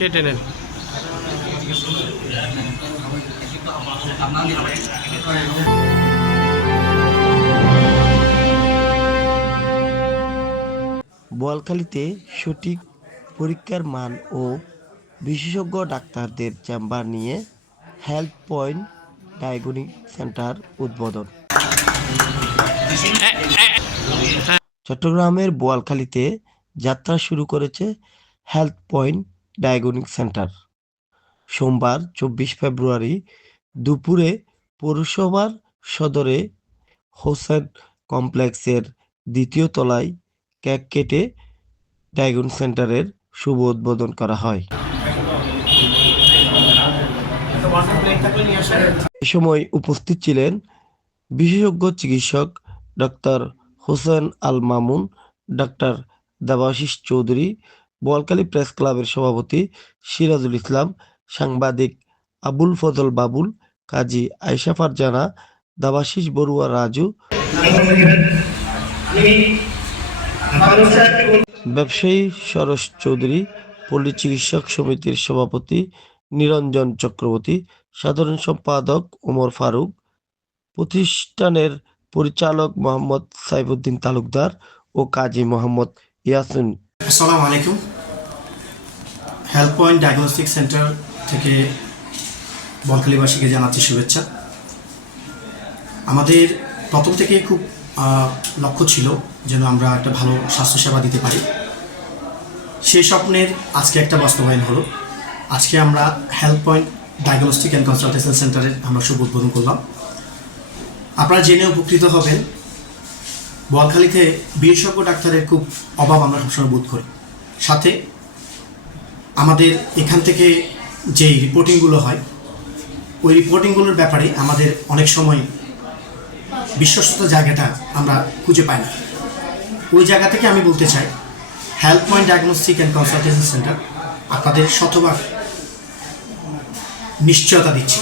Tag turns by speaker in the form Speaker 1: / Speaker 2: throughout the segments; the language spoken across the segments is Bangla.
Speaker 1: কেটে নেন।
Speaker 2: বোয়ালখালীতে সঠিক পরীক্ষার মান ও বিশেষজ্ঞ ডাক্তারদের চেম্বার নিয়ে হেলথ পয়েন্ট ডায়াগনিক সেন্টার উদ্বোধন। চট্টগ্রামের বোয়ালখালীতে যাত্রা শুরু করেছে হেলথ পয়েন্ট ডায়াগনিক সেন্টার। সোমবার, চব্বিশ ফেব্রুয়ারি দুপুরে পৌরসভার সদরে হোসেন কমপ্লেক্সের দ্বিতীয় তলায় কেক কেটে ডায়াগনিক সেন্টারের শুভ উদ্বোধন করা হয়। এ সময় উপস্থিত ছিলেন বিশেষজ্ঞ চিকিৎসক doctor Hossain Al Mamun, doctor Debashis Chowdhury Boalkhali press ক্লাবের সভাপতি সিরাজুল ইসলাম, সাংবাদিক আবুল ফজল বাবুল, কাজী আয়শা ফারজানা, দাবাশিস বড়ুয়া রাজু। ব্যবসায়ী সরোজ চৌধুরী, পল্লী চিকিৎসক সমিতির সভাপতি নিরঞ্জন চক্রবর্তী, সাধারণ সম্পাদক ওমর ফারুক, প্রতিষ্ঠানের পরিচালক মোহাম্মদ সাইফুদ্দিন তালুকদার ও কাজী মোহাম্মদ ইয়াসিন
Speaker 3: আসসালামু আলাইকুম। হেলথ পয়েন্ট ডায়াগনস্টিক সেন্টার থেকে বলখালীবাসীকে জানাচ্ছি শুভেচ্ছা। আমাদের প্রথম থেকে খুব লক্ষ্য ছিল যেন আমরা একটা ভালো স্বাস্থ্যসেবা দিতে পারি। সেই স্বপ্নের আজকে একটা বাস্তবায়ন হলো। আজকে আমরা health point diagnostic and consultation সেন্টারের আমরা শুভ উদ্বোধন করলাম। আপনারা জেনে উপকৃত হবেন বোয়ালখালীতে বিশেষজ্ঞ ডাক্তারের খুব অভাব আমরা সবসময় বোধ করি। সাথে আমাদের এখান থেকে যেই রিপোর্টিংগুলো হয়, ওই রিপোর্টিংগুলোর ব্যাপারে আমাদের অনেক সময় বিশ্বস্ত জায়গাটা আমরা খুঁজে পাই না। ওই জায়গা থেকে আমি বলতে চাই health point diagnostic and consultation centre আপনাদের শতভাগ নিশ্চয়তা দিচ্ছি।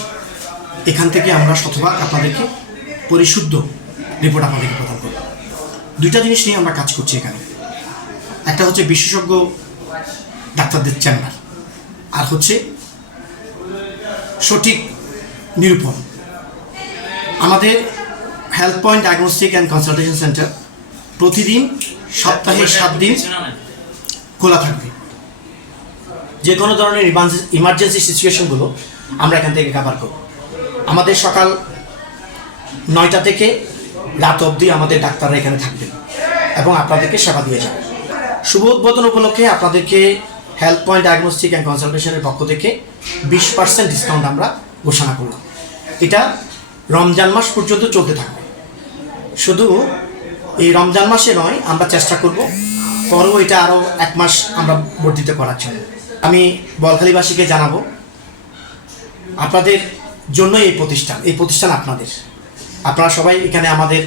Speaker 3: এখান থেকে আমরা শতভাগ আপনাদেরকে পরিশুদ্ধ রিপোর্ট আপনাদেরকে প্রদান দুইটা জিনিস নিয়ে আমরা কাজ করছি এখানে। একটা হচ্ছে বিশেষজ্ঞ ডাক্তারদের চেম্বার আর হচ্ছে সঠিক নিরূপণ। আমাদের health point diagnostic and consultation centre প্রতিদিন সপ্তাহে সাত দিন খোলা থাকবে। যে কোনো ধরনের ইমার্জেন্সি সিচুয়েশনগুলো আমরা এখান থেকে কাভার করব। আমাদের সকাল নয়টা থেকে রাত অবধি আমাদের ডাক্তাররা এখানে থাকবেন এবং আপনাদেরকে সেবা দিয়ে যাবেন শুভ উদ্বোধন উপলক্ষে আপনাদেরকে হেলথ পয়েন্ট ডায়াগনস্টিক অ্যান্ড কনসালটেশনের পক্ষ থেকে বিশ পার্সেন্ট ডিসকাউন্ট আমরা ঘোষণা করলাম। এটা রমজান মাস পর্যন্ত চলতে থাকবে। শুধু এই রমজান মাসে নয়, আমরা চেষ্টা করব পরেও এটা আরও এক মাস আমরা বর্ধিত করার জন্য। আমি বলখালীবাসীকে জানাব, আপনাদের জন্যই এই প্রতিষ্ঠান এই প্রতিষ্ঠান আপনাদের। আপনারা সবাই এখানে আমাদের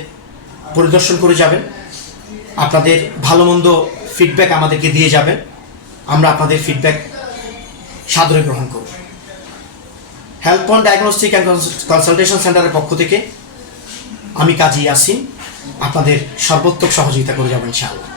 Speaker 3: পরিদর্শন করে যাবেন। আপনাদের ভালো মন্দ ফিডব্যাক আমাদেরকে দিয়ে যাবেন। আমরা আপনাদের ফিডব্যাক সাদরে গ্রহণ করব। Health on diagnostic and consultation সেন্টারের পক্ষ থেকে আমি কাজী ইয়াসিন, আপনাদের সর্বোত্তক সহযোগিতা করে যাবেন ইনশাআল্লাহ।